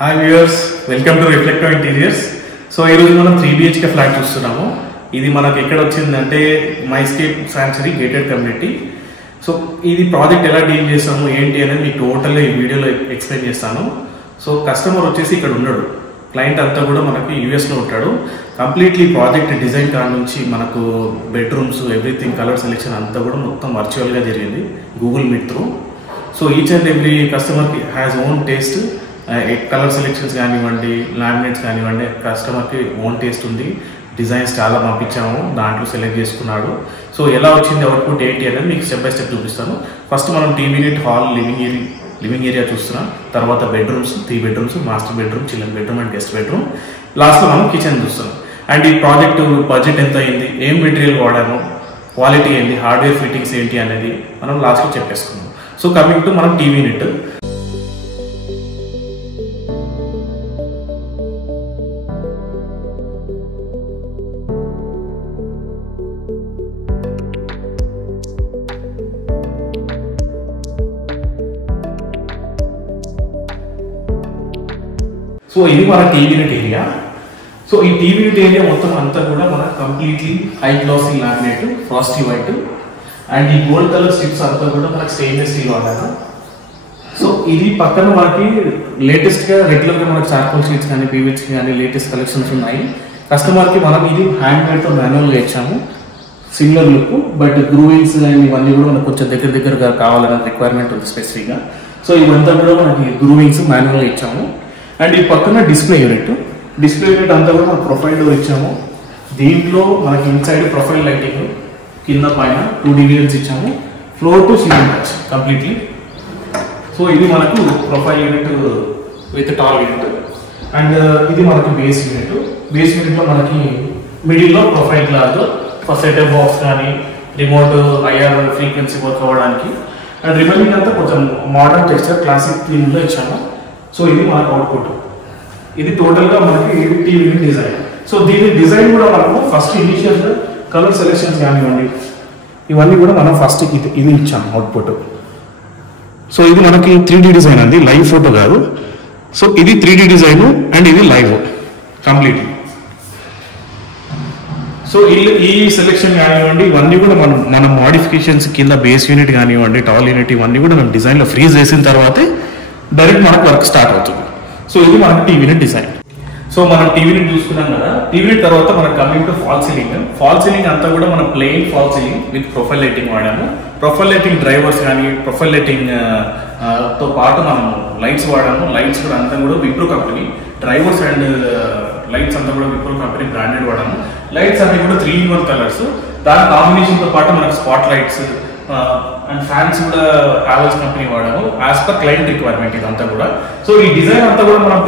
Hi viewers, welcome to reflective interiors. So ఈరోజు మనం 3 BHK flat చూస్తున్నాము. ఇది మనకు ఎక్కడ వచ్చిందంటే MyScape sanctuary gated community. So ఇది ప్రాజెక్ట్ ఎలా డీల్ చేస్తాము ఏంటి అనేది మీకు టోటల్గా ఈ వీడియోలో ఎక్స్ప్లెయిన్ చేస్తాను. సో కస్టమర్ వచ్చేసి ఇక్కడ ఉన్నాడు, క్లయింట్ అంతా కూడా మనకి యూఎస్లో ఉంటాడు. కంప్లీట్లీ ప్రాజెక్ట్ డిజైన్ కాడ నుంచి మనకు బెడ్రూమ్స్ ఎవ్రీథింగ్ కలర్ సెలెక్షన్ అంతా కూడా మొత్తం వర్చువల్గా జరిగింది Google meet through. So each and every కస్టమర్కి has own taste. Colour selections కానివ్వండి, లామినేట్స్ కానివ్వండి, కస్టమర్కి ఓన్ టేస్ట్ ఉంది. డిజైన్స్ చాలా పంపించాము, దాంట్లో సెలెక్ట్ చేసుకున్నాడు. సో ఎలా వచ్చింది అవుట్పుట్ ఏంటి అనేది మీకు స్టెప్ బై స్టెప్ చూపిస్తాను. ఫస్ట్ మనం TV unit, hall, living area చూస్తున్నాం. తర్వాత bedrooms, 3 bedrooms, master bedroom, children bedroom and guest bedroom. లాస్ట్లో మనం కిచెన్ చూస్తాం. అండ్ ఈ ప్రాజెక్ట్ బడ్జెట్ ఎంత అయింది, ఏం మెటీరియల్ వాడాము, క్వాలిటీ ఏంటి, హార్డ్వేర్ ఫిట్టింగ్స్ ఏంటి అనేది మనం లాస్ట్లో చెప్పేసుకున్నాం. సో కమింగ్ టు మనం టీవీ యూనిట్. సో ఇది మన టీవీ యూనిట్ ఏరియా. సో ఈ టీవీ యూనిట్ ఏరియా మొత్తం అంతా కూడా మన completely high glossy laminate, frosty white and ఈ గోల్డ్ కలర్ స్ట్రిప్స్ అంతా కూడా మనకి స్టెయిన్లెస్ స్టీల్ వాడారు. సో ఇది పక్కన మనకి లేటెస్ట్గా రెగ్యులర్గా మనకి చార్కోల్ షీట్స్ కానీ, పీవీసీ కానీ లేటెస్ట్ కలెక్షన్స్ ఉన్నాయి. కస్టమర్కి మనం ఇది హ్యాండ్ మేడ్తో మాన్యువల్గా ఇచ్చాము, సిమిలర్ లుక్. బట్ గ్రూవింగ్స్ అండ్ ఇవన్నీ కూడా మనకు కొంచెం దగ్గరగా కావాలనే రిక్వైర్మెంట్ ఉంది స్పెసిఫిక్గా. సో ఇవంతా కూడా మనకి గ్రూవింగ్స్ మాన్యువల్గా ఇచ్చాము. అండ్ ఈ పక్కన డిస్ప్లే యూనిట్ అంతా కూడా మనం ప్రొఫైల్ డోర్ ఇచ్చాము. దీంట్లో మనకి ఇన్సైడ్ ప్రొఫైల్ లైటింగ్, కింద పైన 2 డివిజన్స్ ఇచ్చాము. Floor to ceiling match completely. So ఇది మనకు profile unit with tall unit. And ఇది మనకి బేస్ యూనిట్లో మనకి మిడిల్లో profile glass for setup box కానీ, రిమోట్ ఐఆర్ ఫ్రీక్వెన్సీ వర్క్ అవ్వడానికి. అండ్ రిమైనింగ్ అంతా కొంచెం మోడర్న్ టెక్స్చర్ క్లాసిక్ థీమ్లో ఇచ్చాము. సో ఇది మనకు అవుట్పుట్. ఇది టోటల్గా మనకి టీవీ యూనిట్ డిజైన్. సో దీని డిజైన్ కూడా మనము ఫస్ట్ ఇనిషియల్ కలర్ సెలెక్షన్స్ కానివ్వండి, ఇవన్నీ కూడా మనం ఫస్ట్ ఇది ఇచ్చాము అవుట్పుట్. సో ఇది మనకి 3D డిజైన్ అండి, లైవ్ ఫోటో కాదు. సో ఇది 3D డిజైన్ అండ్ ఇది లైవ్ కంప్లీట్. సో ఈ సెలెక్షన్ కానివ్వండి, ఇవన్నీ కూడా మన మోడిఫికేషన్స్ కింద బేస్ యూనిట్ కానివ్వండి, టాల్ యూనిట్, ఇవన్నీ కూడా మనం డిజైన్లో ఫ్రీజ్ చేసిన తర్వాతే డైరెక్ట్ మనకు వర్క్ స్టార్ట్ అవుతుంది. సో ఇది మనకు టీవీ యూనిట్ డిజైన్. సో మనం టీవీ యూనిట్ చూసుకున్నాం కదా. టీవీ యూనిట్ తర్వాత మనకు కమింగ్ టు ఫాల్ సీలింగ్ అంతా కూడా మనం plain fall ceiling with profile lighting వాడాము. ప్రొఫైల్ లైటింగ్ డ్రైవర్స్ కానీ, ప్రొఫైల్ లైటింగ్ తో పాటు మనం లైట్స్ వాడాము. లైట్స్ కూడా అంతా కూడా Wipro company drivers and lights అంతా కూడా విప్రో కంపెనీ బ్రాండెడ్ వాడాము. లైట్స్ అన్ని కూడా 3-in-1 కలర్స్. దాని కాంబినేషన్ తో పాటు మనకు స్పాట్ లైట్స్ అండ్ ఫ్యాన్స్ కూడా హావెల్స్ కంపెనీ వాడాము యాజ్ పర్ క్లయింట్ రిక్వైర్మెంట్ ఇదంతా కూడా. సో ఈ డిజైన్ అంతా కూడా మనం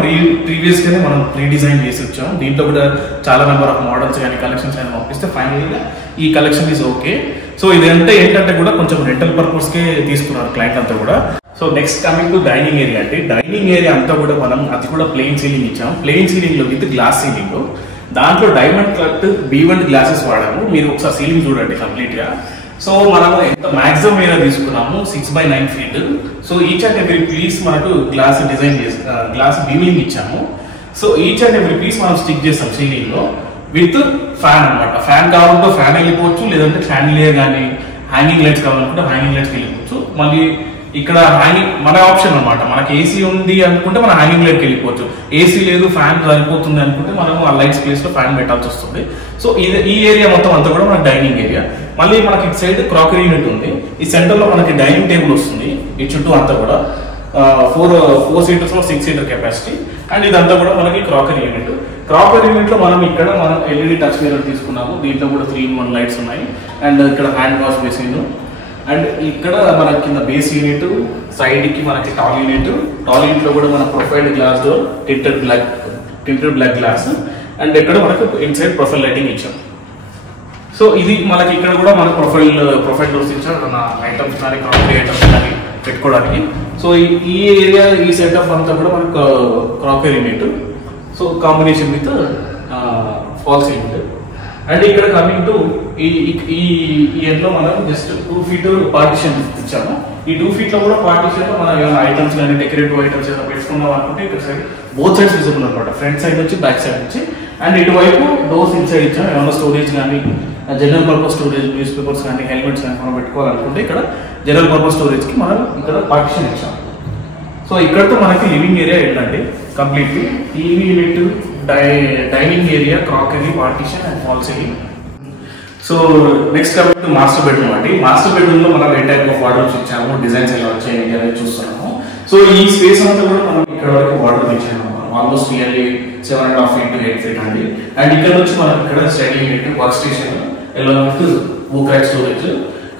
ప్రీవియస్గానే మనం డిజైన్ చేసి వచ్చాము. దీంట్లో కూడా చాలా నెంబర్ ఆఫ్ మోడల్స్ కానీ, కలెక్షన్స్ కానీ పంపిస్తే ఫైనల్గా ఈ కలెక్షన్ ఈజ్ ఓకే. సో ఇదంతా ఏంటంటే కూడా కొంచెం రెంటల్ పర్పస్కే తీసుకున్నారు క్లయింట్ అంతా కూడా. So next coming to dining area. అంటే డైనింగ్ ఏరియా అంతా కూడా మనం అది కూడా ప్లెయిన్ సీలింగ్ ఇచ్చాము. ప్లెయిన్ సీలింగ్ లో విత్ గ్లాస్ సీలింగ్, దాంట్లో డైమండ్ కట్ B1 గ్లాసెస్ వాడాము. మీరు ఒకసారి సీలింగ్ చూడండి కంప్లీట్ గా. సో మనము ఎంత మాక్సిమం ఏరియా తీసుకున్నాము, 6x9 feet. So each and every piece మనకు గ్లాస్ డిజైన్ గ్లాస్ బీమింగ్ ఇచ్చాము. So each and every piece మనం స్టిక్ చేస్తాం సీలింగ్ లో విత్ ఫ్యాన్ అనమాట. ఫ్యాన్ కావాలంటే ఫ్యాన్ వెళ్ళిపోవచ్చు, లేదంటే ఫ్యాన్లియర్ కానీ హ్యాంగింగ్ లైట్స్ కావాలనుకుంటే హ్యాంగింగ్ లైట్స్ వెళ్ళిపోవచ్చు. మళ్ళీ ఇక్కడ హ్యాంగింగ్ మన ఆప్షన్ అనమాట. మనకి ఏసీ ఉంది అనుకుంటే మన హ్యాంగింగ్ లైట్కి వెళ్ళిపోవచ్చు. ఏసీ లేదు, ఫ్యాన్ సరిపోతుంది అనుకుంటే మనం ఆ లైట్స్ ప్లేస్ లో ఫ్యాన్ పెట్టాల్సి వస్తుంది. సో ఈ ఏరియా మొత్తం అంతా కూడా మన డైనింగ్ ఏరియా. మళ్ళీ మనకి ఇటు సైడ్ క్రాకరీ యూనిట్ ఉంది. ఈ సెంటర్ లో మనకి డైనింగ్ టేబుల్ వస్తుంది. ఈ చుట్టూ అంతా కూడా 4 seaters 6 seater కెపాసిటీ. అండ్ ఇదంతా కూడా మనకి క్రాకరీ యూనిట్. క్రాకరీ యూనిట్ లో మనం ఇక్కడ ఎల్ఈడి టచ్ మిర్రర్ తీసుకున్నాము. దీంట్లో కూడా 3-in-1 లైట్స్ ఉన్నాయి. అండ్ ఇక్కడ హ్యాండ్ వాష్ బేసిన్. అండ్ ఇక్కడ మన కింద బేస్ యూనిట్, సైడ్ కి మనకి టాల్ యూనిట్ లో కూడా మన profiled glass door, tinted black glass. And ఇక్కడ మనకు ఇన్సైడ్ ప్రొఫైల్ లైటింగ్ ఇచ్చాం. సో ఇది మనకి ఇక్కడ కూడా మన ప్రొఫైల్ డోర్స్ ఇచ్చాం, మన ఐటమ్స్ కానీ, క్రాకరీ ఐటమ్స్ కానీ పెట్టుకోవడానికి. సో ఈ ఏరియా, ఈ సెటప్ అంతా కూడా మనకు crockery unit. So combination with fall ceiling. And ఇక్కడ కమింగ్ టు ఈ ఎండ్లో మనం జస్ట్ 2 feet పార్టిషన్ ఇచ్చాము. ఈ 2 feet లో కూడా పార్టిషన్ లో మనం ఏమైనా ఐటమ్స్ కానీ డెకరేటివ్ ఐటమ్స్ ఏమైనా పెట్టుకున్నాం అనుకుంటే ఇక్కడ సైడ్ బోత్ సైడ్స్ విజిబుల్ అనమాట, ఫ్రంట్ సైడ్ నుంచి బ్యాక్ సైడ్ నుంచి. అండ్ ఇటువైపు డోర్స్ ఇన్సైడ్ ఇచ్చాం. ఏమైనా స్టోరేజ్ కానీ general purpose storage, news papers కానీ హెల్మెట్స్ కానీ మనం పెట్టుకోవాలనుకుంటే ఇక్కడ జనరల్ పర్పస్ స్టోరేజ్ కి మనం ఇక్కడ పార్టిషన్ ఇచ్చాం. సో ఇక్కడతో మనకి లివింగ్ ఏరియా ఏంటంటే completely TV unit, dining area, crockery, partition and fall ceiling. So next coming to master bedroom అండి. మాస్టర్ బెడ్రూమ్ లో మనం ఏ టైప్ ఆఫ్ వార్డ్రోబ్స్ ఇచ్చాము, డిజైన్స్ ఎలా వచ్చాయి అనేది చూస్తున్నాము. సో ఈ స్పేస్ అంతా కూడా మనం ఇక్కడ వరకు వార్డ్రోబ్ ఇచ్చాము. Almost nearly 7.5 feet to 8 feet అండి. అండ్ ఇక్కడ నుంచి మనం ఇక్కడ స్టడీ యూనిట్, వర్క్ స్టేషన్, ఎలా బుక్ ర్యాక్ స్టోరేజ్,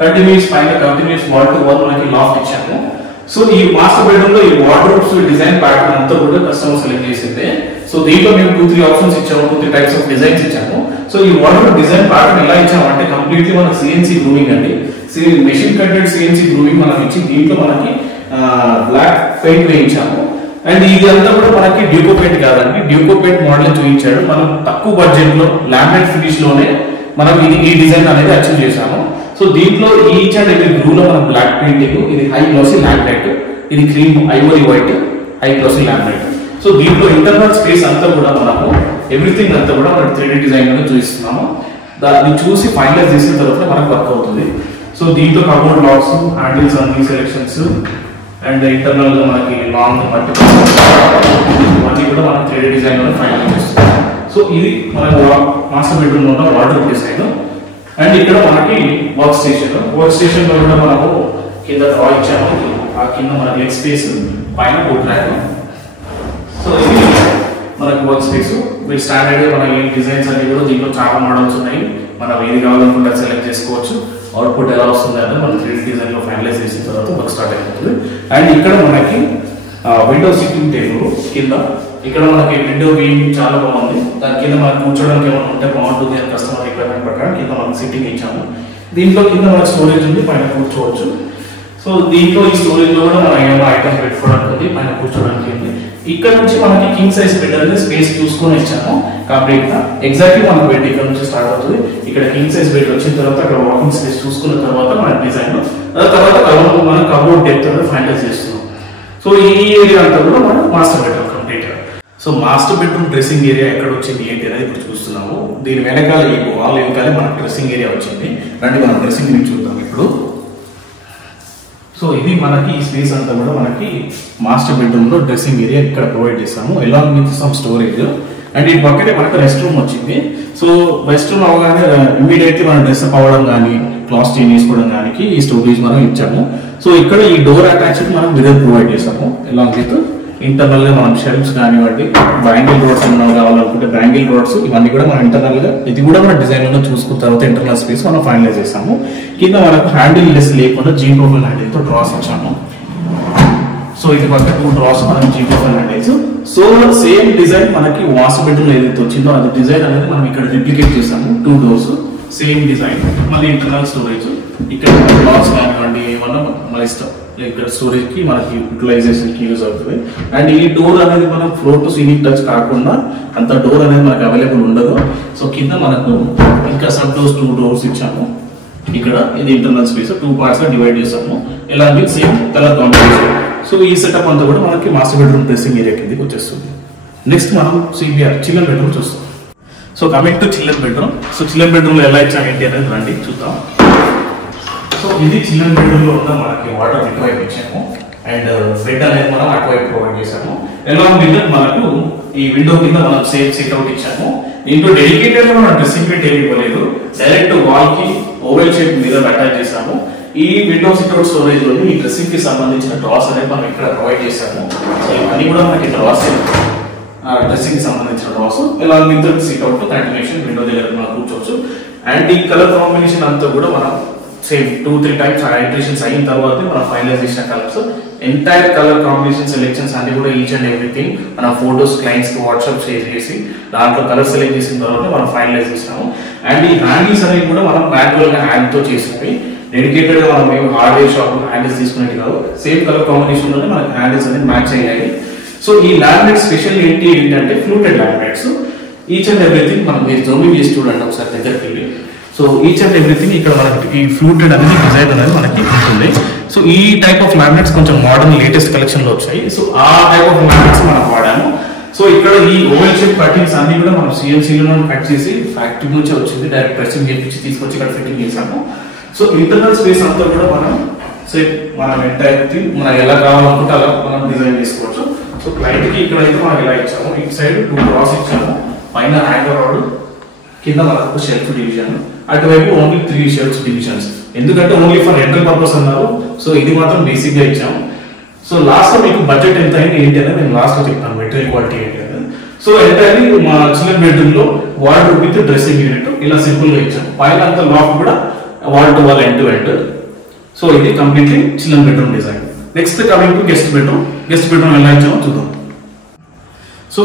కంటిన్యూస్ పైన కంటిన్యూస్ వాల్ టు వాల్ మనకి లాఫ్ట్ ఇచ్చాము. సో ఈ మాస్టర్ బెడ్రూమ్ లో ఈ వార్డ్రోబ్స్ డిజైన్ ప్యాటర్న్ అంతా కూడా కస్టమర్ సెలెక్ట్ చేసిందే. సో దీంట్లో మేము 2-3 ఆప్షన్స్ ఇచ్చాము, 2-3 టైప్స్ ఆఫ్ డిజైన్స్ ఇచ్చాము. సో ఈ వార్డ్రోబ్ డిజైన్ ప్యాటర్న్ ఎలా ఇచ్చామంటే కంప్లీట్లీ మనకి సిఎన్సి గ్రూవింగ్ అండి. మెషిన్ కటెడ్ సిఎన్సి గ్రూవింగ్ మనం ఇచ్చి దీంట్లో మనకి బ్లాక్ పెయింట్ వేయించాము. అండ్ ఇది అంతా కూడా మనకి డ్యూకో పెయింట్ కాదండి, డ్యూకో పెయింట్ మోడల్ చూపించాడు. మనం తక్కువ బడ్జెట్ లో లామినేట్ ఫినిష్ లోనే మనం ఈ డిజైన్ అనేది అచీవ్ చేసాము. సో దీంట్లో ఈచ్ అండ్ ఎవ్రీ గ్రూ లో మనం బ్లాక్ పెయింటింగ్, ఇది హై గ్లాసీ లామినేట్, ఇది cream ivory white high glossy laminate. So దీంట్లో ఇంటర్నల్ స్పేస్ అంతా కూడా మనము ఎవ్రీథింగ్ అంతా కూడా మనం 3D డిజైన్ లో చూపిస్తున్నాము. దాన్ని చూసి ఫైనలైజ్ చేసిన తర్వాత మనకు వర్క్ అవుతుంది. సో దీంట్లో కబోర్డ్ లాక్స్, హ్యాండిల్స్ అన్ని సెలెక్షన్స్ అండ్ ఇంటర్నల్ గా మనకి లాంగ్ మల్టిపుల్ ఇవన్నీ కూడా మనం 3D డిజైన్ లో ఫైనలైజ్ చేస్తున్నాం. సో ఇది మన మాస్టర్ బెడ్రూమ్ లో ఉన్న వార్డ్రోబ్ డిజైన్. అండ్ ఇక్కడ మనకి వర్క్ స్టేషన్ లో కూడా మనము కింద డ్రా ఇచ్చాము. ఆ కింద మనకి లెగ్ స్పేస్, పైన బోట్ ర్యాక్. సో ఇది మనకి వర్క్ స్పేస్. మీరు స్టాండర్డ్ మన ఈ డిజైన్స్ అన్ని కూడా దీంట్లో చాలా మోడల్స్ ఉన్నాయి. మనం ఏది కావాలనుకుంటే సెలెక్ట్ చేసుకోవచ్చు. అవుట్పుట్ ఎలా వస్తుంది అంటే మనం 3D డిజైన్ లో ఫైనలైజ్ చేసిన తర్వాత వర్క్ స్టార్ట్ అయిపోతుంది. అండ్ ఇక్కడ మనకి విండో సిట్టింగ్ టేబుల్ కింద, ఇక్కడ మనకి విండో వ్యూయింగ్ చాలా బాగుంది. దాని కింద మనకి కూర్చోడానికి ఏమైనా ఉంటే బాగుంటుంది అని కస్టమర్ రిక్వైర్మెంట్ ప్రకారం కింద మనకి సిట్టింగ్ ఇచ్చాము. దీంట్లో కింద మనకి స్టోరేజ్ ఉంది, పైన కూర్చోవచ్చు. సో దీంట్లో ఈ స్టోరేజ్ లో కూడా మనం ఏమైనా ఐటమ్స్ పెట్టుకోవడానికి ఉంది, పైన కూర్చోడానికి ఉంది. ఇక్కడ నుంచి మనకి కింగ్ సైజ్ బెడ్ అనేది స్పేస్ చూసుకొని ఇచ్చాము కంప్లీట్ గా. ఎగ్జాక్ట్లీ మన బెడ్ ఇక్కడ నుంచి స్టార్ట్ అవుతుంది. ఇక్కడ కింగ్ సైజ్ బెడ్ వచ్చిన తర్వాత అక్కడ వాకింగ్ స్పేస్ చూసుకున్న తర్వాత మన డిజైన్ తర్వాత మనం కబోర్డ్ డెప్త్ అనేది ఫైనలైజ్ చేస్తున్నాం. సో ఈ ఏరియా అంతా కూడా మనం మాస్టర్ బెడ్రూమ్ కంప్లీట్ గా. So master bedroom dressing area ఎక్కడ వచ్చింది ఏంటి అనేది ఇప్పుడు చూస్తున్నాము. దీని వెనకాల ఈ వాల్ వెనకాలే మనకు డ్రెస్సింగ్ ఏరియా వచ్చింది. రండి మనం డ్రెస్సింగ్ నుంచి చూద్దాం ఇప్పుడు. సో ఇది మనకి ఈ స్పేస్ అంతా కూడా మనకి మాస్టర్ బెడ్రూమ్ లో డ్రెస్సింగ్ ఏరియా ఇక్కడ ప్రొవైడ్ చేస్తాము, along with some storage. And ఈ పక్కనే మనకు రెస్ట్ రూమ్ వచ్చింది. సో రెస్ట్ రూమ్ అవగానే ఇమీడియట్లీ మనం డ్రెస్ అప్ అవ్వడం కానీ క్లాస్ చేంజ్ చేసుకోవడం కానీ ఈ స్టోరేజ్ మనం ఇచ్చాము. సో ఇక్కడ ఈ డోర్ అటాచ్డ్ మనం మిర్రర్ ప్రొవైడ్ చేస్తాము, అలాంగ్ విత్ ఇంటర్నల్ గా మనం షెల్ఫ్స్ కానివ్వండి, బ్యాంగిల్ రోడ్స్ ఏమైనా కావాలనుకుంటే బ్యాంగిల్ రోడ్స్ ఇవన్నీ కూడా మనం ఇంటర్నల్ గా ఇది కూడా మన డిజైన్ లో చూసుకున్న తర్వాత ఇంటర్నల్ స్పేస్ మనం ఫైనలైజ్ చేస్తాము. కింద మనకు హ్యాండిల్ లెస్ లేకుండా జీ ప్రొఫైల్ హ్యాండిల్ తో డ్రాస్ ఇచ్చాము. సో ఇది పక్క 2 డ్రాస్ మనం G profile handles. So same design మనకి మాస్టర్ బెడ్రూమ్ ఏదైతే వచ్చిందో అది డిజైన్ అనేది మనం ఇక్కడ రిప్లికేట్ చేసాము. 2 డోర్స్ సేమ్ డిజైన్, మళ్ళీ ఇంటర్నల్ స్టోరేజ్ ఇక్కడ డ్రాస్ కానివ్వండి ఏమన్నా మన ఇష్టం. ఇక్కడ స్టోరేజ్ కి మనకి యూటిలైజేషన్ కి యూజ్ అవుతుంది. అండ్ ఈ డోర్ అనేది మనం ఫ్లోర్ టు సీలింగ్ టచ్ కాకుండా అంత డోర్ అనేది మనకు అవైలబుల్ ఉండదు. సో కింద మనకు ఇంకా సబ్ డోర్స్ 2 డోర్స్ ఇచ్చాము. ఇక్కడ ఇది ఇంటర్నల్ స్పేస్ 2 పార్ట్స్ గా డివైడ్ చేసాము, ఇలాంటి సేమ్ కలర్ కాంబినేషన్. సో ఈ సెటప్ అంతా కూడా మనకి మాస్టర్ బెడ్రూమ్ డ్రెస్సింగ్ ఏరియా కిందకి వచ్చేస్తుంది. నెక్స్ట్ మనం సిబిఆర్ చిల్డ్రన్ బెడ్రూమ్ చూస్తాం. So coming to children bedroom. So children bedroom లో ఎలా ఇచ్చాము ఏంటి అనేది రండి చూద్దాం. సో ఇది చిల్డ్రన్ బెడ్రూమ్ లో ఉన్న మనకి వాటర్ ఇటువైపు ఇచ్చాము అండ్ బెడ్ అనేది మనం అటువైపు ప్రొవైడ్ చేసాము. అలాంగ్ విత్ మనకు ఈ విండో కింద మనం సేఫ్ సిట్ అవుట్ ఇచ్చాము. దీంట్లో డెడికేటెడ్ గా మనం డ్రెస్సింగ్ బెడ్ ఏమి ఇవ్వలేదు, డైరెక్ట్ వాల్ కి ఓవెల్ షేప్ మీద అటాచ్ చేసాము. ఈ విండో సిట్ అవుట్ స్టోరేజ్ లో ఈ డ్రెస్సింగ్ కి సంబంధించిన డ్రాస్ అనేది మనం ఇక్కడ ప్రొవైడ్ చేసాము. సో ఇవన్నీ కూడా మనకి డ్రాస్ డ్రెస్సింగ్ కి సంబంధించిన drawers, along with sit out continuation window దగ్గర మనం కూర్చోవచ్చు. అండ్ ఈ కలర్ కాంబినేషన్ అంతా కూడా మనం సేమ్ 2-3 టైమ్స్ ఐటరేషన్స్ అయిన తర్వాత మనం ఫైనలైజ్ చేసిన colours entire colour combination selections అన్ని కూడా ఈచ్ అండ్ ఎవ్రీథింగ్ మన ఫోటోస్ క్లయింట్స్ కి వాట్సాప్ షేర్ చేసి దాంట్లో కలర్ సెలెక్ట్ చేసిన తర్వాత మనం ఫైనలైజ్ చేసినాము. అండ్ ఈ హ్యాండిల్స్ అనేవి కూడా మనం మాన్యువల్ గా హ్యాండ్ తో చేసినవి, డెడికేటెడ్ గా మనం ఏమి హార్డ్వేర్ షాప్ హ్యాండిల్స్ తీసుకునేది కాదు. సేమ్ కలర్ కాంబినేషన్ లోనే మనకి హ్యాండిల్స్ అనేది మ్యాచ్ అయ్యాయి. సో ఈ లామినేట్ స్పెషల్ ఏంటంటే fluted laminates each and everything మనం మీరు జూమింగ్ చేసి చూడండి ఒకసారి దగ్గరికి వెళ్ళి. So so each and everything ఇక్కడ మనకి ఈ ఫ్లూటెడ్ అనేది డిజైన్ అనేది మనకి ఉంటుంది. సో ఈ టైప్ ఆఫ్ లామినేట్స్ కొంచెం మోడర్న్ లేటెస్ట్ కలెక్షన్ లో వచ్చాయి. సో ఆ టైప్ ఆఫ్ లామినేట్స్ మనం వాడాము. సో ఇక్కడ ఈ ఓవెల్ షేప్ కటింగ్స్ అన్ని కూడా మనం సిఎన్సీలో కట్ చేసి ఫ్యాక్టరీ నుంచి వచ్చింది, డైరెక్ట్ ప్రెసింగ్ చేయించి తీసుకొచ్చి ఇక్కడ ఫిట్టింగ్ చేసాము. సో ఇంటర్నల్ స్పేస్ అంతా కూడా మనం సేమ్ మనం ఎంటైర్ థింగ్ మనం ఎలా కావాలనుకుంటే అలా మనం డిజైన్ చేసుకోవచ్చు. సో క్లయింట్ కి ఇక్కడ అయితే మనం ఇలా ఇచ్చాము, ఇటు సైడ్ 2 డ్రాస్ ఇచ్చాము, పైన హ్యాంగర్ రాడ్, కింద మనకు షెల్ఫ్ డివిజన్, అటువైపు ఓన్లీ 3 షెల్ఫ్స్ డివిజన్స్. ఎందుకంటే ఓన్లీ ఫర్ రెంటల్ పర్పస్ అన్నారు. సో ఇది మాత్రం బేసిక్ గా ఇచ్చాము. సో లాస్ట్ లో మీకు బడ్జెట్ ఎంత అయింది ఏంటి అనేది నేను లాస్ట్ లో చెప్తాను, మెటీరియల్ క్వాలిటీ ఏంటి అనేది. సో ఎంటైర్లీ మా చిల్డ్రన్ బెడ్రూమ్ లో వార్డ్రోబ్ విత్ డ్రెస్సింగ్ యూనిట్ ఇలా సింపుల్ గా ఇచ్చాము. పైన అంతా లాక్ కూడా wall to wall end to end. So ఇది completely children bedroom design. Next coming to guest bedroom. Guest bedroom ఎలా ఇచ్చామో చూద్దాం. సో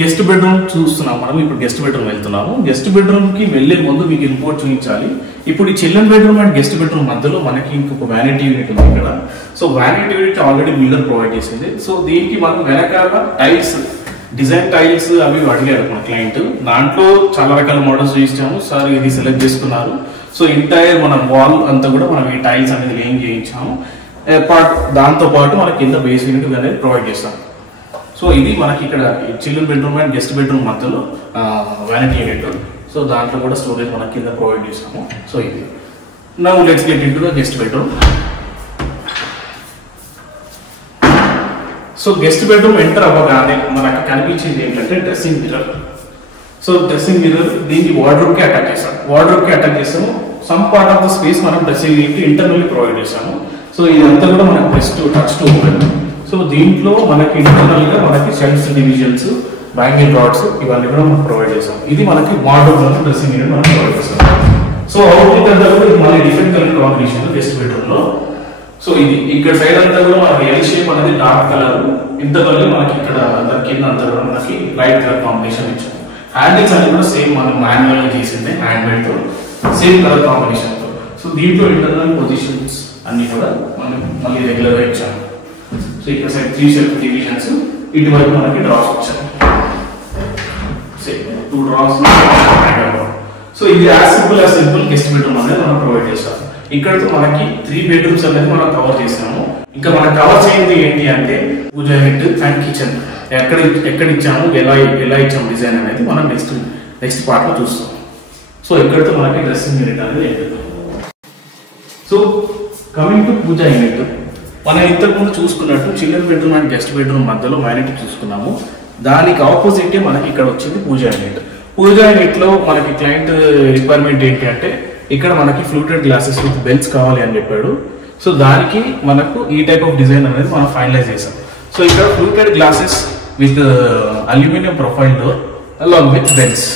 గెస్ట్ బెడ్రూమ్ చూస్తున్నాం మనం. ఇప్పుడు గెస్ట్ బెడ్రూమ్ వెళ్తున్నాము. గెస్ట్ బెడ్రూమ్ కి వెళ్లే ముందు మీకు ఇంపోర్ట్ చూపించాలి. ఇప్పుడు ఈ children bedroom and guest bedroom మధ్యలో మనకి ఇంకొక వ్యానిటీ యూనిట్ ఉంది ఇక్కడ. So vanity unit already builder provide చేసింది. సో దీనికి మనం వెనకాల టైల్స్, డిజైన్ టైల్స్ అవి అడిగారు మన క్లయింట్. దాంట్లో చాలా రకాల మోడల్స్ ఇచ్చాము. సార్ ఇది సెలెక్ట్ చేసుకున్నారు. సో ఎంటైర్ మన వాల్ అంతా కూడా మనం ఈ టైల్స్ అనేది లేయింగ్ చేయించాము. దాంతో పాటు మనకి కింద బేస్ యూనిట్ అనేది ప్రొవైడ్ చేస్తాం. సో ఇది మనకి ఇక్కడ children bedroom and guest bedroom మధ్యలో వ్యానిటీ యూనిట్. సో దాంట్లో కూడా స్టోరేజ్ మనకి కింద ప్రొవైడ్ చేసాము. సో ఇది now let's get into the guest bedroom. So guest bedroom enter అవ్వగానే మనకు కనిపించేది ఏంటంటే dressing mirror. So dressing mirror దీనికి వార్డ్రోబ్ కి అటాచ్ చేసాము. వార్డ్రోబ్ కి అటాచ్ చేసాము. Some part of the space మనం డ్రెస్సింగ్ యూనిట్ ఇంటర్నల్లీ ప్రొవైడ్ చేసాము. సో ఇదంతా కూడా మనకు best touch to open. So దీంట్లో మనకి ఇంటర్నల్ గా మనకి షెల్ఫ్స్ డివిజన్స్, బ్యాంగిల్ రాడ్స్ ఇవన్నీ కూడా మనం ప్రొవైడ్ చేసాం. ఇది మనకి వార్డ్రోబ్ నుంచి డ్రెస్సింగ్ యూనిట్ మనం ప్రొవైడ్ చేసాం. సో అవుట్ఫిట్ అంతా కూడా ఇది మళ్ళీ different colour combination guest bedroom లో. సో ఇది ఇక్కడ సైడ్ అంతా కూడా మనకి ఎల్ షేప్ అనేది డార్క్ కలర్, ఇంటర్నల్ మనకి ఇక్కడ కింద అంతా కూడా మనకి లైట్ కలర్ కాంబినేషన్ ఇచ్చాము. హ్యాండిల్స్ అన్ని కూడా సేమ్ మనం మాన్యువల్ గా చేసిందే, హ్యాండ్ మేడ్ తో సేమ్ కలర్ కాంబినేషన్ తో. సో దీంట్లో ఇంటర్నల్ పొజిషన్స్ అన్ని కూడా మనం మళ్ళీ రెగ్యులర్ గా ఇచ్చాము. సో ఇక్కడ సైడ్ 3 షెల్ఫ్ డివిజన్స్, ఇటువైపు మనకి డ్రాస్ ఇచ్చాము. Same 2 drawers. సో ఇది యాజ్ సింపుల్ గెస్ట్ బెడ్రూమ్ అనేది మనం ప్రొవైడ్ చేస్తాం. ఇక్కడతో మనకి 3 బెడ్రూమ్స్ అనేది మనం కవర్ చేసాము. ఇంకా మనం కవర్ చేయండి ఏంటి అంటే పూజ యూనిట్ అండ్ కిచెన్ ఎక్కడ ఇచ్చాము, ఎలా ఇచ్చాము డిజైన్ అనేది మనం నెక్స్ట్ పార్ట్ లో చూస్తాం. సో ఇక్కడతో మనకి డ్రెస్సింగ్ యూనిట్ అనేది అయిపోతుంది. So coming to puja unit, మనం ఇంతకు ముందు చూసుకున్నట్టు children bedroom and guest bedroom మధ్యలో వ్యానిటీ చూసుకున్నాము. దానికి ఆపోజిట్ మనకి ఇక్కడ వచ్చింది పూజ యూనిట్. పూజ యూనిట్ లో మనకి క్లయింట్ రిక్వైర్మెంట్ ఏంటి అంటే ఇక్కడ మనకి ఫ్లూటెడ్ గ్లాసెస్ విత్ బెల్ట్స్ కావాలి అని చెప్పాడు. సో దానికి మనకు ఈ టైప్ ఆఫ్ డిజైన్ అనేది మనం ఫైనలైజ్ చేసాం. సో ఇక్కడ fluted glasses with aluminium profile door along with belts.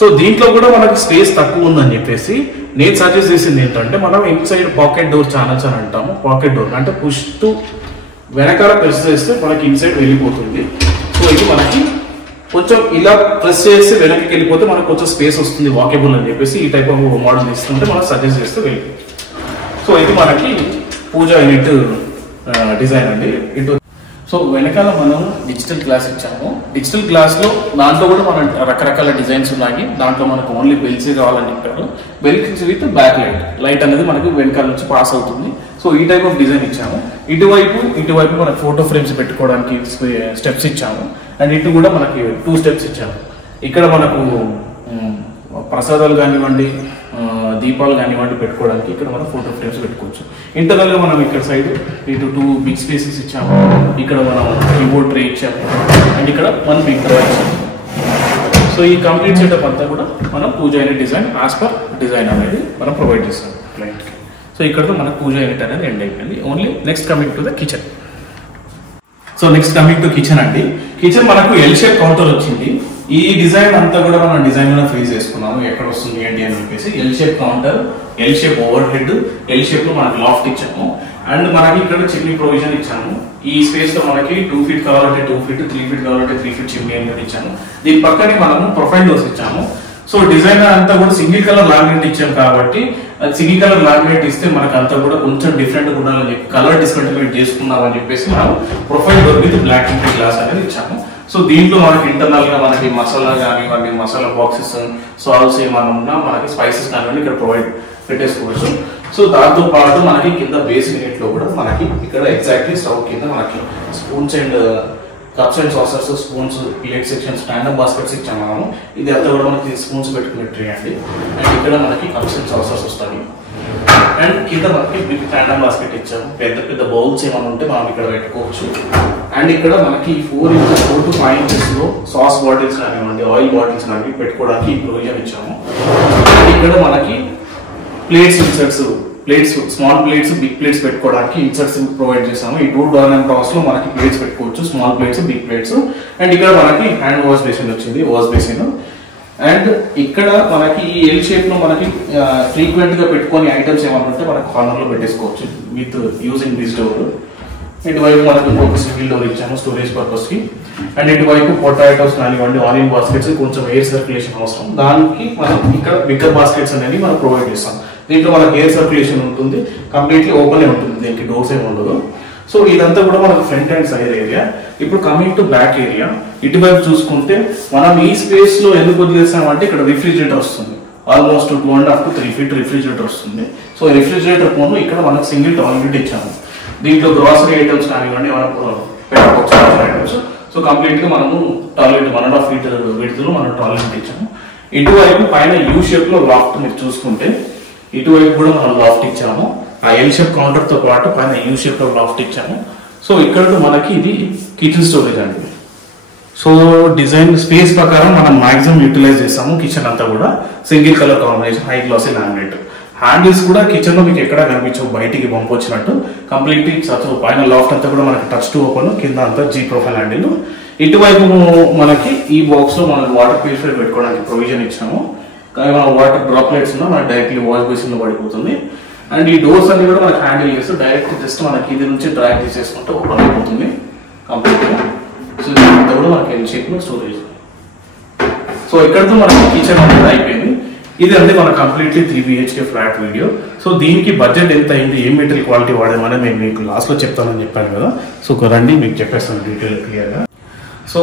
So దీంట్లో కూడా మనకి స్పేస్ తక్కువ ఉందని చెప్పేసి నేను సజెస్ట్ చేసింది ఏంటంటే మనం ఇన్సైడ్ పాకెట్ డోర్ ఛానల్స్ అని అంటాము. పాకెట్ డోర్ అంటే పుష్ టు వెనకాల ప్రెస్ చేస్తే మనకి ఇన్సైడ్ వెళ్ళిపోతుంది. సో ఇది మనకి కొంచెం ఇలా ప్రెస్ చేసి వెనక్కి వెళ్ళిపోతే మనకు కొంచెం స్పేస్ వస్తుంది వాకేబుల్ అని చెప్పేసి ఈ టైప్ ఆఫ్ మోడల్ ఇస్తుంటే మనం సజెస్ట్ చేస్తే వెళ్ళిపోతుంది. సో ఇది మనకి పూజ యూనిట్ డిజైన్ అండి. ఇటు సో వెనకాల మనం డిజిటల్ గ్లాస్ ఇచ్చాము. డిజిటల్ గ్లాస్ లో దాంట్లో కూడా మన రకరకాల డిజైన్స్ ఉన్నాయి. దాంట్లో మనకు ఓన్లీ బెల్స్ కావాలని చెప్పారు. బెల్స్ విత్ బ్యాక్ లైట్ అనేది మనకు వెనకాల నుంచి పాస్ అవుతుంది. సో ఈ టైప్ ఆఫ్ డిజైన్ ఇచ్చాము. ఇటువైపు మనకు ఫోటో ఫ్రేమ్స్ పెట్టుకోవడానికి స్టెప్స్ ఇచ్చాము. అండ్ ఇటు కూడా మనకి 2 స్టెప్స్ ఇచ్చాము. ఇక్కడ మనకు ప్రసాదాలు కానివ్వండి, దీపాలు కానివ్వండి పెట్టుకోవడానికి ఇక్కడ మనం ఫోటో ఫ్రేమ్స్ పెట్టుకోవచ్చు. ఇంటర్నల్ గా మనం ఇక్కడ సైడ్ ఇటు 2 బిగ్ స్పేసెస్ ఇచ్చాము. ఇక్కడ మనం కీబోర్డ్ ట్రే ఇచ్చాము. అండ్ ఇక్కడ 1 బిగ్ డ్రా ఇచ్చాము. సో ఈ కంప్లీట్ సెటప్ అంతా కూడా మనం puja unit design as per design అనేది మనం ప్రొవైడ్ చేస్తాం క్లయింట్ కి. సో ఇక్కడతో మనకు పూజ యూనిట్ అనేది ఎండ్ అయిపోయింది. Only next coming to the kitchen. So next coming to kitchen అండి. కిచెన్ మనకు ఎల్ షేప్ కౌంటర్ వచ్చింది. ఈ డిజైన్ అంతా కూడా మనం డిజైన్ లో ఫేస్ చేసుకున్నాము. ఎక్కడ వస్తుంది ఏంటి అని చెప్పేసి L shape counter, L shape over head, L shape లో మనకి లాఫ్ట్ ఇచ్చాము. అండ్ మనకి ఇక్కడ చిమ్నీ ప్రొవిజన్ ఇచ్చాము. ఈ స్పేస్ లో మనకి 2 ఫీట్ కావాలంటే 2 ఫీట్, 3 ఫీట్ కావాలంటే 3 ఫీట్ చిమ్నీ అనేది ఇచ్చాము. దీని పక్కనే మనము ప్రొఫైల్ డోర్స్ ఇచ్చాము. సో డిజైన్ అంతా కూడా సింగిల్ కలర్ లామినేట్ ఇచ్చాము కాబట్టి సింగిల్ కలర్ లామినేట్ ఇస్తే మనకు అంతా కూడా కొంచెం డిఫరెంట్ గా ఉండాలని చెప్పి కలర్ డిస్కంటిన్యూట్ చేసుకున్నాం అని చెప్పేసి మనం profile door with black ink glass అనేది ఇచ్చాము. సో దీంట్లో మనకి ఇంటర్నల్ గా మనకి మసాలా కానివ్వండి, మసాలా బాక్సెస్, సాల్స్ ఏమన్నా ఉన్నా మనకి స్పైసెస్ కానివ్వండి ఇక్కడ ప్రొవైడ్ పెట్టేసుకోవచ్చు. సో దాంతో పాటు మనకి కింద బేస్ యూనిట్ లో కూడా మనకి ఇక్కడ ఎగ్జాక్ట్లీ స్టవ్ కింద మనకి spoons and cups and saucers, spoons, plate section, stand up baskets ఇచ్చాము మనము. ఇది అంతా కూడా మనకి స్పూన్స్ పెట్టుకునే ట్రే అండి. అండ్ ఇక్కడ మనకి కప్స్ అండ్ సాసర్స్ వస్తాయి. అండ్ కింద మనకి బిగ్ స్టాండప్ బాస్కెట్ ఇచ్చాము. పెద్ద పెద్ద బౌల్స్ ఏమైనా ఉంటే మనం ఇక్కడ పెట్టుకోవచ్చు. అండ్ ఇక్కడ మనకి 4 to 5 inches లో సాస్ బాటిల్స్ కానివ్వండి, ఆయిల్ బాటిల్స్ కానివ్వండి పెట్టుకోవడానికి ప్రొవిజన్ ఇచ్చాము. అండ్ ఇక్కడ మనకి plates inserts, plates, small plates, big plates పెట్టుకోవడానికి ఇన్సర్ట్స్ ప్రొవైడ్ చేసాము. ఈ 2 డోర్ అండ్ టాస్ లో మనకి ప్లేట్స్ పెట్టుకోవచ్చు, small plates, big plates. And ఇక్కడ మనకి హ్యాండ్ వాష్ బేసిన్ వచ్చింది, వాష్ బేసిన్. అండ్ ఇక్కడ మనకి ఈ ఎల్ షేప్ లో మనకి ఫ్రీక్వెంట్ గా పెట్టుకొని ఐటమ్స్ ఏమైనా ఉంటే మనకి కార్నర్ లో పెట్టేసుకోవచ్చు విత్ యూజింగ్ దిస్ డోర్. ఇటువైపు మనకి ఇంకొక సింగిల్ డోర్ ఇచ్చాము స్టోరేజ్ పర్పస్ కి. అండ్ ఇటువైపు పొటాటోస్ కానివ్వండి, ఆనియన్ బాస్కెట్స్, కొంచెం ఎయిర్ సర్క్యులేషన్ అవసరం, దానికి మనం ఇక్కడ బిగ్గర్ బాస్కెట్స్ అనేవి మనం ప్రొవైడ్ చేస్తాం. దీంట్లో మనకి ఎయిర్ సర్క్యులేషన్ ఉంటుంది, కంప్లీట్లీ ఓపెన్ ఉంటుంది, దీనికి డోర్స్ ఏమి ఉండదు. సో ఇదంతా కూడా మనకు ఫ్రంట్ అండ్ సైడ్ ఏరియా. ఇప్పుడు కమింగ్ టు బ్యాక్ ఏరియా, ఇటువైపు చూసుకుంటే మనం ఈ స్పేస్ లో ఎందుకు వదిలేసామంటే ఇక్కడ రిఫ్రిజిరేటర్ వస్తుంది. ఆల్మోస్ట్ 2.5 to 3 feet రిఫ్రిజిరేటర్ వస్తుంది. సో రిఫ్రిజిరేటర్ పోను ఇక్కడ మనకు సింగిల్ టాయిలెట్ ఇచ్చాము. దీంట్లో గ్రాసరీ ఐటమ్స్ కానివ్వండి పెట్టుకోవచ్చు ఐటమ్స్. సో కంప్లీట్ గా మనము టాయిలెట్ 1.5 feet విడ్త్ లో మనం టాయిలెట్ ఇచ్చాము. ఇటువైపు పైన యూ షేప్ లో లాఫ్ట్ మీరు చూసుకుంటే ఇటువైపు కూడా మనం లాఫ్ట్ ఇచ్చాము. ఆ ఎల్ షేప్ కౌంటర్ తో పాటు పైన యూ షేప్ లో లాఫ్ట్ ఇచ్చాము. సో ఇక్కడ మనకి ఇది కిచెన్ స్టోరేజ్ అండి. సో డిజైన్ స్పేస్ ప్రకారం మనం మాక్సిమం యూటిలైజ్ చేస్తాము. కిచెన్ అంతా కూడా single colour combination, high glossy laminate. Handles కూడా కిచెన్ లో మీకు ఎక్కడ కనిపించవు, బయటికి పంపొచ్చినట్టు కంప్లీట్లీ పైన లాఫ్ట్ అంతా కూడా మనకి టచ్ టు ఓపెన్, కింద అంతా జీ ప్రొఫైల్ హ్యాండిల్. ఇటువైపు మనకి ఈ బాక్స్ లో మనం వాటర్ ప్యూరిఫైర్ పెట్టుకోవడానికి ప్రొవిజన్ ఇచ్చాము. కానీ మన వాటర్ డ్రాప్లెట్స్ ఉన్నా మనకి డైరెక్ట్లీ వాష్ బేసిన్ లో పడిపోతుంది. అండ్ ఈ డోర్స్ అన్ని కూడా మనకి హ్యాండిల్ చేస్తూ డైరెక్ట్ జస్ట్ మనకి ఇది నుంచి డ్రాగ్ తీసేసుకుంటే ఓపెన్ అయిపోతుంది కంప్లీట్ గా. సో ఇదంతా కూడా మనకి ఎల్ షేప్ లో స్టోరేజ్. సో ఇక్కడతో మనకి కిచెన్ అనేది అయిపోయింది. ఇది అంటే మన completely 3 BHK flat video. So దీనికి బడ్జెట్ ఎంత అయింది, ఏం మెటీరియల్ క్వాలిటీ వాడేమనేది నేను మీకు లాస్ట్ లో చెప్తానని చెప్పాను కదా. సో రండి మీకు చెప్పేస్తాను డీటెయిల్ క్లియర్ గా. సో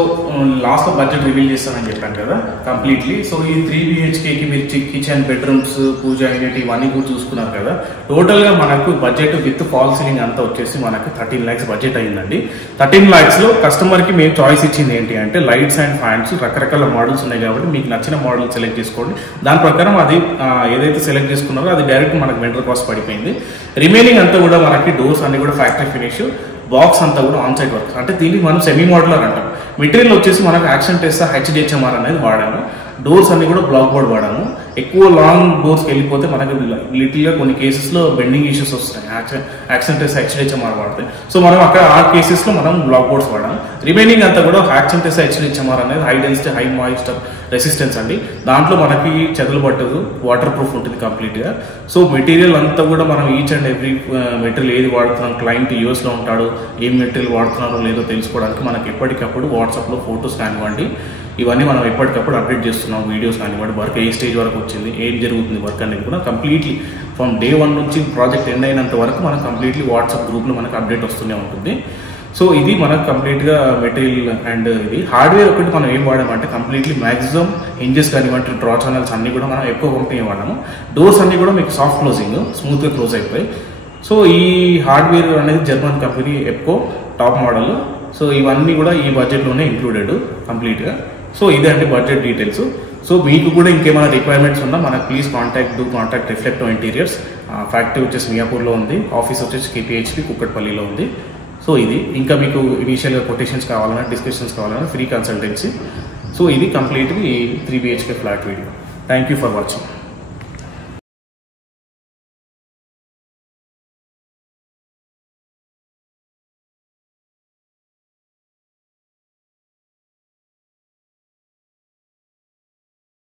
లాస్ట్ లో బడ్జెట్ రివీల్ చేస్తానని చెప్పాను కదా కంప్లీట్లీ. సో ఈ 3 BHK కి మీరు కిచెన్, బెడ్రూమ్స్, పూజ యూనిట్ ఇవన్నీ కూడా చూసుకున్నారు కదా. టోటల్ గా మనకు బడ్జెట్ విత్ ఫాల్ సీలింగ్ అంతా వచ్చేసి మనకి 13 lakhs బడ్జెట్ అయిందండి. 13 lakhs లో కస్టమర్ కి మేము చాయిస్ ఇచ్చింది ఏంటి అంటే లైట్స్ అండ్ ఫ్యాన్స్, రకరకాల మోడల్స్ ఉన్నాయి కాబట్టి మీకు నచ్చిన మోడల్ సెలెక్ట్ చేసుకోండి. దాని ప్రకారం అది ఏదైతే సెలెక్ట్ చేసుకున్నారో అది డైరెక్ట్ మనకు వెండర్ కాస్ట్ పడిపోయింది. రిమైనింగ్ అంతా కూడా మనకి డోర్స్ అన్ని కూడా ఫ్యాక్టరీ ఫినిష్, బాక్స్ అంతా కూడా ఆన్ సైడ్ వర్క్. అంటే దీనికి మనం సెమీ మోడలర్ అంటాం. మెటీరియల్ వచ్చేసి మనకు యాక్షన్ టెస్ట్ HDHMR అనేది వాడాము. డోర్స్ అన్ని కూడా బ్లాక్ బోర్డ్ వాడాము. ఎక్కువ లాంగ్ డోర్స్కి వెళ్ళిపోతే మనకి లిటిల్ గా కొన్ని కేసెస్ లో బెండింగ్ ఇష్యూస్ వస్తాయి యాక్షన్ టెస్ట్ HDHMR వాడితే. సో మనం అక్కడ ఆ కేసెస్ లో మనం బ్లాక్ బోర్డ్స్ వాడాము. రిమైనింగ్ అంతా కూడా యాక్షన్ టెస్ట్ HDHMR అనేది high density, high moisture resistance అండి. దాంట్లో మనకి చెదలు పట్టదు, వాటర్ ప్రూఫ్ ఉంటుంది కంప్లీట్ గా. సో మెటీరియల్ అంతా కూడా మనం ఈచ్ అండ్ ఎవ్రీ మెటీరియల్ ఏది వాడుతున్నాం, క్లయింట్ US లో ఉంటాడు, ఏం మెటీరియల్ వాడుతున్నారో లేదో తెలుసుకోవడానికి మనకి ఎప్పటికప్పుడు వాట్సాప్ లో ఫోటోస్ కానివ్వండి ఇవన్నీ మనం ఎప్పటికప్పుడు అప్డేట్ చేస్తున్నాం. వీడియోస్ కానివ్వండి, వర్క్ ఏ స్టేజ్ వరకు వచ్చింది, ఏం జరుగుతుంది వర్క్ అనేది కూడా కంప్లీట్లీ ఫ్రమ్ day 1 నుంచి ప్రాజెక్ట్ ఎండ్ అయినంత వరకు మనకు కంప్లీట్లీ వాట్సాప్ గ్రూప్లో మనకు అప్డేట్ వస్తూనే ఉంటుంది. సో ఇది మనకు కంప్లీట్గా మెటీరియల్. అండ్ ఇది హార్డ్వేర్ ఒకటి మనం ఏం వాడామంటే కంప్లీట్లీ మ్యాక్సిమం హింజెస్ కానివ్వండి, డ్రా ఛానల్స్ అన్ని కూడా మనం ఎక్కువ కంపెనీ వాడాము. డోర్స్ అన్ని కూడా మీకు సాఫ్ట్ క్లోజింగ్, స్మూత్గా క్లోజ్ అయిపోయి. సో ఈ హార్డ్వేర్ అనేది German company Ebco top model. So ఇవన్నీ కూడా ఈ బడ్జెట్లోనే ఇంక్లూడెడ్ కంప్లీట్గా. సో ఇదే అండి బడ్జెట్ డీటెయిల్స్. సో మీకు కూడా ఇంకేమైనా రిక్వైర్మెంట్స్ ఉన్నా మనకు ప్లీజ్ కాంటాక్ట్ రిఫ్లెక్టో ఇంటీరియర్స్. ఫ్యాక్టరీ వచ్చేసి మియాపూర్లో ఉంది, ఆఫీస్ వచ్చేసి KPHP కుక్కట్పల్లిలో ఉంది. సో ఇది ఇంకా మీకు ఇనీషియల్గా కొటేషన్స్ కావాలన్నా, డిస్కషన్స్ కావాలన్నా ఫ్రీ కన్సల్టెన్సీ. సో ఇది completely 3 BHK flat video. Thank you for watching.